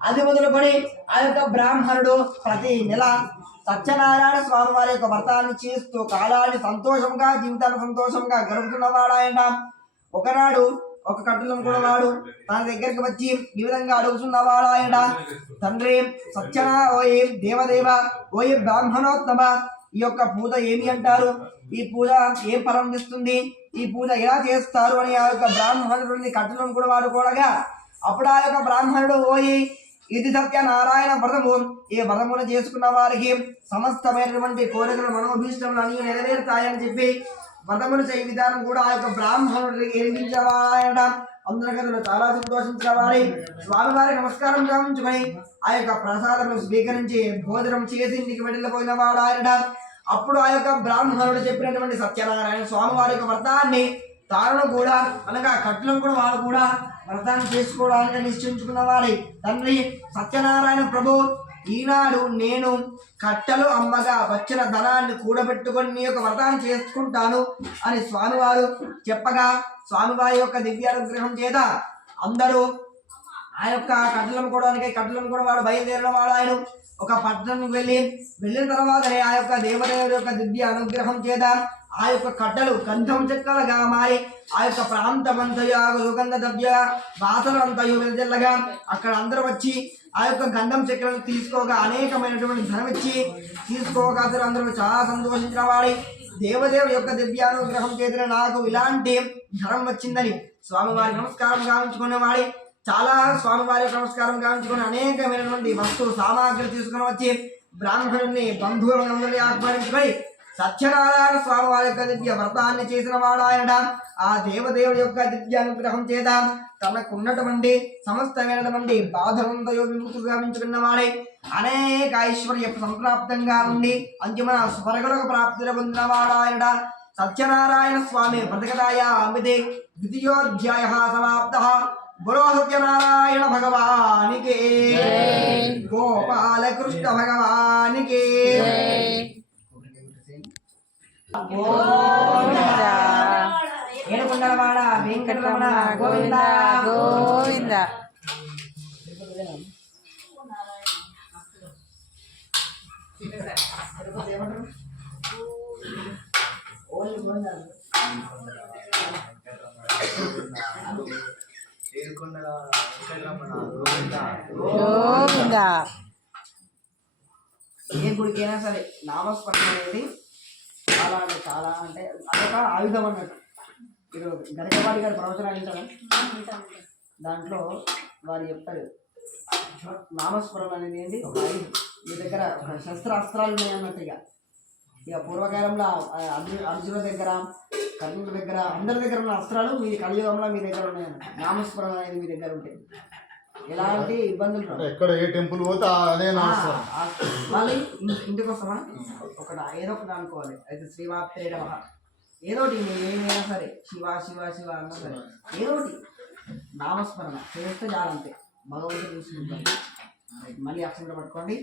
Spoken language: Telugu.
అది మొదలుపడి ఆ యొక్క బ్రాహ్మణుడు ప్రతి నెల సత్యనారాయణ స్వామి వారి యొక్క వ్రతాన్ని చేస్తూ కాలాన్ని సంతోషంగా జీవితాన్ని సంతోషంగా గడుపుతున్నవాడు ఆయన. ఒకనాడు ఒక కట్టడం కూడా వాడు తన దగ్గరికి వచ్చి ఈ విధంగా అడుగుతున్నవాడు ఆయన. తండ్రి సత్యనా ఓయే దేవదేవ ఓయే బ్రాహ్మణోత్తమ ఈ యొక్క పూజ ఏమి అంటారు? ఈ పూజ ఏం ఫలం ఇస్తుంది? ఈ పూజ ఎలా చేస్తారు? అని ఆ యొక్క బ్రాహ్మణుడిని కట్టడం కూడా వాడుకోడగా అప్పుడు ఆ యొక్క బ్రాహ్మణుడు పోయి ఇది సత్యనారాయణ వ్రతము. ఈ వ్రతమును చేసుకున్న వారికి సమస్తమైనటువంటి కోరికలు మనోభీష్టములు అన్ని నెరవేరుతాయని చెప్పి వ్రతములు చేయ విధానం కూడా ఆ యొక్క బ్రాహ్మణుడికి ఎరిగించవాలట అందరికీ చాలా సంతోషించవాలి స్వామివారి నమస్కారం గావించుకొని ఆ యొక్క ప్రసాదము స్వీకరించి భోజనం చేసి ఇంటికి వెళ్ళిపోయిన వాడు ఆయన అప్పుడు ఆ యొక్క బ్రాహ్మణుడు చెప్పినటువంటి సత్యనారాయణ స్వామివారి యొక్క వ్రతాన్ని తాను కూడా అనగా కట్లను కూడా వాళ్ళు కూడా వ్రతాన్ని చేసుకోవడానికి నిశ్చయించుకున్నవాడి తండ్రి సత్యనారాయణ ప్రభు ఈనాడు నేను కట్టలు అమ్మగా వచ్చిన ధనాన్ని కూడబెట్టుకొని నీ యొక్క వ్రతాన్ని చేసుకుంటాను అని స్వామివారు చెప్పగా స్వామివారి యొక్క దివ్యానుగ్రహం చేత అందరూ ఆ యొక్క కట్టలను కూడా కట్టలను కూడా వాడు బయలుదేరిన వాడు ఆయన ఒక పట్టణం వెళ్ళి వెళ్ళిన తర్వాతనే ఆ యొక్క దేవదేవుడి యొక్క దివ్య అనుగ్రహం చేత ఆ యొక్క కట్టలు గంధం చెక్కలుగా మారి ఆ యొక్క ప్రాంతమంతయు ఆ సుగంధ ద్రవ్య వాసనంతయు వెదజల్లగా అక్కడ అందరూ వచ్చి ఆ యొక్క గంధం చెక్కలను తీసుకోగా అనేకమైనటువంటి ధనం ఇచ్చి తీసుకోగా అసలు అందరూ చాలా సంతోషించిన వాడి దేవదేవుడి యొక్క దివ్యానుగ్రహం చేతిన నాకు ఇలాంటి ధనం వచ్చిందని స్వామివారి నమస్కారం గావించుకునే వాడి చాలా స్వామివారి సంస్కారం నమస్కారం గావించుకుని అనేకమైనటువంటి వస్తువు సామాగ్రి తీసుకుని వచ్చి బ్రాహ్మణుని బంధువులందరినీ ఆహ్వానించుకొని సత్యనారాయణ స్వామి వారి యొక్క దివ్య వ్రతాన్ని చేసిన వాడాయన ఆ దేవదేవుడి యొక్క దివ్య అనుగ్రహం చేత తనకున్నటువంటి సమస్తమైనటువంటి బాధలంతో విముక్తి గావించుకున్న వాడే. అనేక ఐశ్వర్య సంప్రాప్తంగా ఉండి అంతిమన స్వర్గలకు ప్రాప్తిని పొందిన వాడాయన సత్యనారాయణ స్వామి వ్రతకదాయ అమితే ద్వితీయోధ్యాయ సమాప్త. బులో సత్యనారాయణ భగవానికి గోపాలకృష్ణ భగవానికి ఏడుకొండలవాడ వెంకటరమణ గోవింద గోవింద ఓన్లీ గోవింద గోవింద ఏ గుడికైనా సరే నామస్మరణ అనేది చాలా అంటే చాలా అంటే అదొక ఆయుధం అన్నట్టు. మీరు గరికపాటి గారి ప్రవచనాలు వింటారా? దాంట్లో వారు చెప్తారు నామస్మరణ అనేది ఏంటి? ఒక ఆయుధం. మీ దగ్గర శస్త్రాస్త్రాలు ఉన్నాయి అన్నట్టు ఇక. ఇక పూర్వకాలంలో అర్జున దగ్గర కర్ణుడి దగ్గర అందరి దగ్గర ఉన్న అస్త్రాలు మీ కలియుగంలో మీ దగ్గర ఉన్నాయన్నమాట నామస్మరణ అనేది మీ దగ్గర ఉంటాయి. ఎలాంటి ఇబ్బందులు. ఎక్కడ ఏ టెంపుల్ పోతే అదే మళ్ళీ ఇం- ఇంటికి వస్తామా ఒకటి ఏదో ఒకటి అనుకోవాలి. అయితే శ్రీమాత్రే నమః. ఏదో ఒకటి మీరు ఏమైనా సరే శివ శివ శివ అన్నా సరే ఏదో ఒకటి నామస్మరణ చేస్తే చాలంతే భగవంతుడు చూసుకుంటాం మళ్ళీ అక్షంలో పట్టుకోండి.